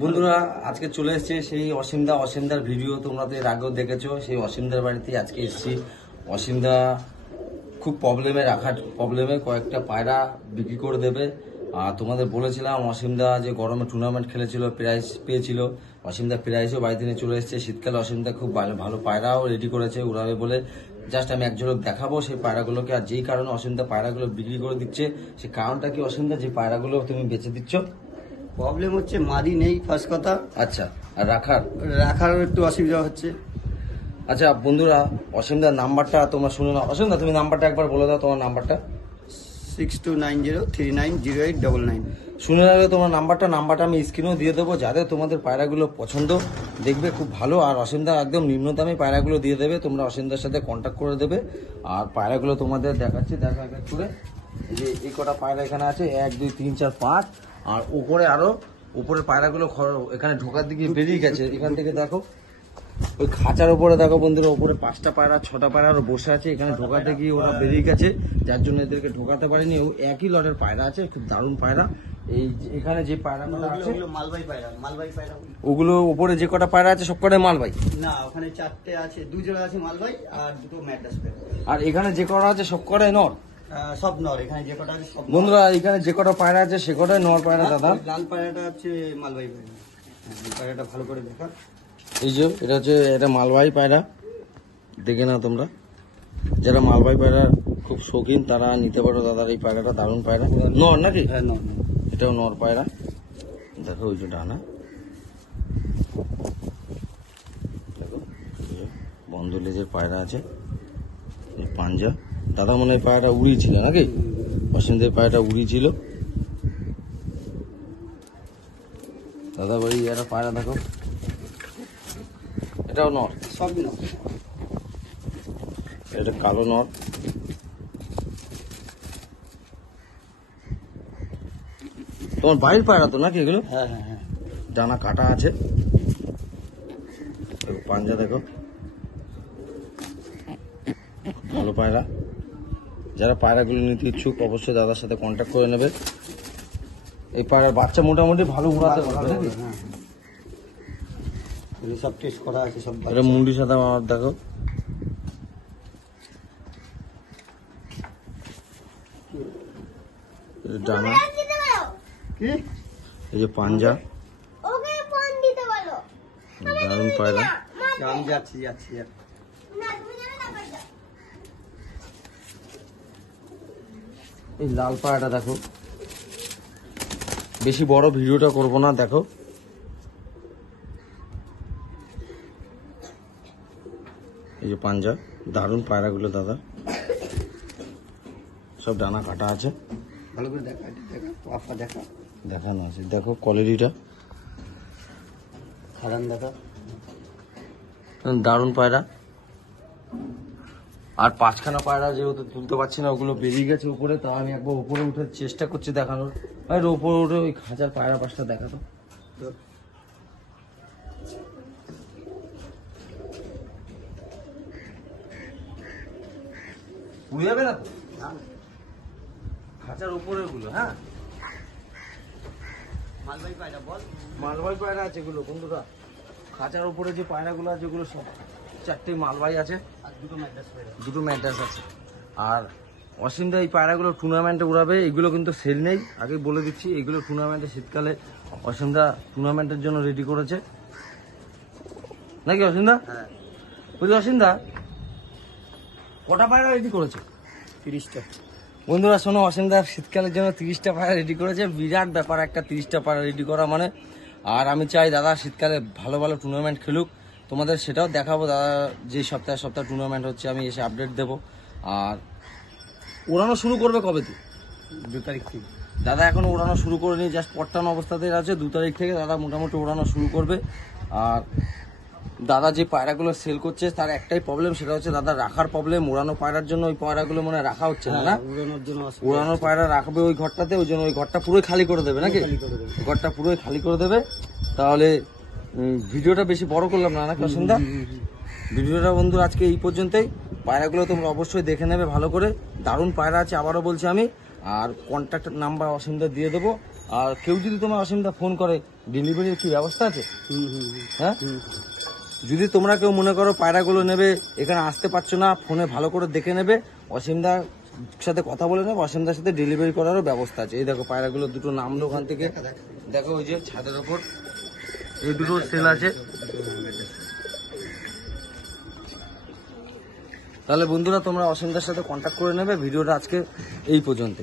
বন্ধুরা আজকে চলে এসেছে সেই অসীমদার ভিডিও তোমরা তো এর আগেও দেখেছো। সেই অসীমদার বাড়িতে আজকে এসেছি। অসীমদা খুব প্রবলেমে কয়েকটা পায়রা বিক্রি করে দেবে। আর তোমাদের বলেছিলাম অসীমদা যে গরমে টুর্নামেন্ট খেলেছিল, প্রাইজ পেয়েছিল। অসীমদা প্রাইজও বাড়িতে নিয়ে চলে এসেছে। শীতকালে অসীমদা খুব ভালো পায়রাও রেডি করেছে উড়াবে বলে। জাস্ট আমি এক ঝলক দেখাবো সেই পায়রাগুলোকে। আর যেই কারণে অসীমদা পায়রাগুলো বিক্রি করে দিচ্ছে সেই কারণটা কি অসীমদা, যে পায়রাগুলো তুমি বেচে দিচ্ছ? প্রবলেম হচ্ছে মাদি নেই ফার্স্ট কথা। আচ্ছা, আর রাখার একটু অসুবিধা হচ্ছে। আচ্ছা বন্ধুরা, অসীমদার নাম্বারটা তোমরা শুনে নাও। অসীমদা তুমি নাম্বারটা একবার বলে দাও, তোমার নাম্বারটা। 6290390899। শুনে রাখবে তোমার নাম্বারটা আমি স্ক্রিনেও দিয়ে দেবো, যাতে তোমাদের পায়রাগুলো পছন্দ দেখবে খুব ভালো। আর অসীমদা একদম নিম্ন দামে পায়রাগুলো দিয়ে দেবে, তোমরা অসীমদার সাথে কন্ট্যাক্ট করে দেবে। আর পায়রাগুলো তোমাদের দেখাচ্ছি, দেখো এক এক করে। এই যে এই কটা পায়রা এখানে আছে, 1 2 3 4 5। আর উপরে আরো উপরের পায়রাগুলো এখানে ঢোকার দিকে বেরিয়ে গেছে। এখান থেকে দেখো ওই খাঁচার উপরে দেখো বন্ধুরা, উপরে 5টা পায়রা 6টা পায়রা আরো বসে আছে। এখানে ঢোকাতে গিয়ে ওরা বেরিয়ে গেছে, যার জন্য এদেরকে ঢোকাতে পারিনি। একই লটের পায়রা আছে, খুব দারুণ পায়রা। এই এখানে যে পায়রাগুলো আছে মালবাই পায়রা। ওগুলো উপরে যে কটা পায়রা আছে সব কটাই মালবাই না, ওখানে 4টে আছে, 2 জোড়া আছে মালবাই আর 2টো ম্যাড্রাস পায়রা। আর এখানে যে কটা আছে সব কটাই নর। সব নর, এখানে যে কটা আছে সব নর। বন্ধুরা এখানে যে কটা পায়রা আছে সে কটাই নর পায়রা দাদা। লাল পায়রাটা হচ্ছে মালবাই পায়রা। এই পায়রাটা ভালো করে দেখা। এই যে এটা মালবাহী পায়রা, দেখে না তোমরা। যারা মালবাহী পায়রা খুব শৌখিন তারা নিতে পারো দাদার এই পায়রাটা, দারুণ পায়রা। নর নাকি? হ্যাঁ নর। এটাও নর পায়রা, দেখো ওই যে ডানা, দেখো বন্ধ লেজের পায়রা আছে। পাঞ্জা দাদা মনে হয় পায়রাটা উড়িয়েছিল নাকি? অসীমদের পায়রাটা উড়িয়েছিল দাদা বাড়ি। একটা পায়রা দেখো, এটাও নর, সবই নর। এটা কালো নর। তোমার বাড়ির পায়রা তো নাকি এগুলো? হ্যাঁ। ডানা কাটা আছে, দেখো পাঞ্জা দেখো, ভালো পায়রা। যারা পায়রাগুলো নিতে ইচ্ছুক অবশ্যই দাদার সাথে কন্ট্যাক্ট করে নেবে। এই পায়রার বাচ্চা মোটামুটি ভালো উড়াতে পারবে নাকি? হ্যাঁ, সব টেস্ট করা আছে সব। এটা মুন্ডির সাথে আমার দেখো, ডানা, কি এই যে পাঞ্জা, দারুণ পায়রা। আমি যাচ্ছি। এই লাল পায়রাটা দেখো, বেশি বড় ভিডিওটা করব না, দেখো এই যে পাঞ্জা, দারুণ পায়রাগুলো দাদা, সব ডানা কাটা আছে। ভালো করে দেখা দেখানো আছে, দেখো কোয়ালিটিটা খারান দেখা। দারুণ পায়রা। আর 5খানা পায়রা যেহেতু তুলতে পারছি না, ওগুলো বেরিয়ে গেছে উপরে, তা আমি একবার উপরে উঠে চেষ্টা করছি দেখানোর। আর উপরে উঠে ওই খাঁচার পায়রা 5টা দেখাতো। উড়ে যাবে না তো খাঁচার উপরে গুলো? হ্যাঁ, মালবাই পায়রা বল। মালবাহী পায়রা আছে এগুলো বন্ধুরা। খাঁচার উপরে যে পায়রাগুলো আছে ওগুলো সব 4টে মালবাহী আছে, আর 2টো ম্যাড্রাস পায়রা। 2টো ম্যাড্রাস আছে। আর অসীমদা এই পায়রাগুলো টুর্নামেন্টে উড়াবে। এগুলো কিন্তু সেল নেই, আগে বলে দিচ্ছি। এগুলো টুর্নামেন্টে শীতকালে অসীমদা টুর্নামেন্টের জন্য রেডি করেছে নাকি অসীমদা? হ্যাঁ। বুঝলি অসীমদা কটা পায়রা রেডি করেছে? 30টা। বন্ধুরা শোনো, অসীমদা শীতকালের জন্য 30টা পায়রা রেডি করেছে। বিরাট ব্যাপার একটা 30টা পায়রা রেডি করা মানে। আর আমি চাই দাদা শীতকালে ভালো ভালো টুর্নামেন্ট খেলুক, তোমাদের সেটাও দেখাবো। দাদা যে সপ্তাহে টুর্নামেন্ট হচ্ছে আমি এসে আপডেট দেবো। আর ওড়ানো শুরু করবে কবে? 2 তারিখ থেকে। দাদা এখন ওড়ানো শুরু করেনি, জাস্ট পট্টানো অবস্থাতেই আছে। 2 তারিখ থেকে দাদা মোটামুটি ওড়ানো শুরু করবে। আর দাদা যে পায়রাগুলো সেল করছে তার একটাই প্রবলেম, সেটা হচ্ছে দাদা রাখার প্রবলেম। উড়ানো পায়রার জন্য ওই পায়রাগুলো মনে রাখা হচ্ছে না। উড়ানোর জন্য উড়ানো পায়রা রাখবে ওই ঘরটাতে, ওই জন্য ওই ঘরটা পুরোই খালি করে দেবে নাকি? ঘরটা পুরোই খালি করে দেবে। তাহলে ভিডিওটা বেশি বড় করলাম না নাকি অসীমদা? ভিডিওটা বন্ধু আজকে এই পর্যন্তই। পায়রাগুলো তোমরা অবশ্যই দেখে নেবে ভালো করে, দারুণ পায়রা আছে আবারও বলছি আমি। আর কন্ট্যাক্ট নাম্বার অসীমদা দিয়ে দেবো। আর কেউ যদি তোমার অসীমদা ফোন করে ডেলিভারির কি ব্যবস্থা আছে? হ্যাঁ, যদি তোমরা কেউ মনে করো পায়রাগুলো নেবে, এখানে আসতে পারছো না, ফোনে ভালো করে দেখে নেবে, অসীমদার সাথে কথা বলে নেবে, অসীমদার সাথে ডেলিভারি করারও ব্যবস্থা আছে। এই দেখো পায়রাগুলো দুটো নামলো ওখান থেকে, দেখো ওই যে ছাদের ওপর এই দুটো সেল আছে। তাহলে বন্ধুরা তোমরা অসীমদার সাথে কন্ট্যাক্ট করে নেবে। ভিডিওটা আজকে এই পর্যন্ত।